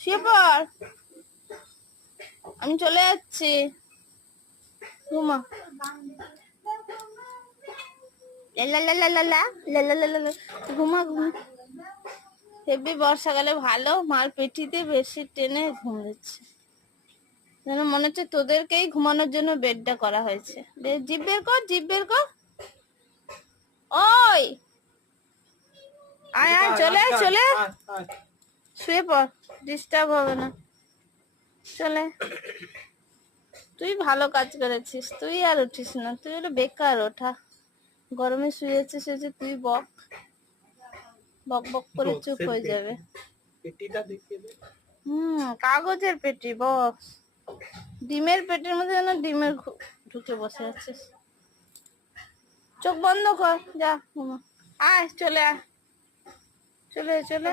শুয়ে পড়, আমি চলে যাচ্ছি। ঘুমা। ঘুমা ঘুমা। হেবি বর্ষাকালে ভালো, মার পেটিতে বেশি টেনে ঘুম দিচ্ছে। যেন মনে হচ্ছে তোদেরকেই ঘুমানোর জন্য বেডটা করা হয়েছে। জিভ বের কর, জিভ বের কর। ওই আয় আয়, চলে চলে শুয়ে পড়, ডিস্টার্ব হবে না। চলে, তুই ভালো কাজ করেছিস, তুই আর উঠিস না, তুই হলো বেকার ওঠা। গরমে শুয়েছিস, তুই বক বক বক করে চুপ হয়ে যাবে। পেটিটা দেখিয়ে দে। কাগজের পেটি বক্স। ডিমের পেটের মধ্যে যেন ডিমের ঢুকে বসে আছিস। চোখ বন্ধ কর, যা ঘুমা। আয় চলে আয়, চলে চলে।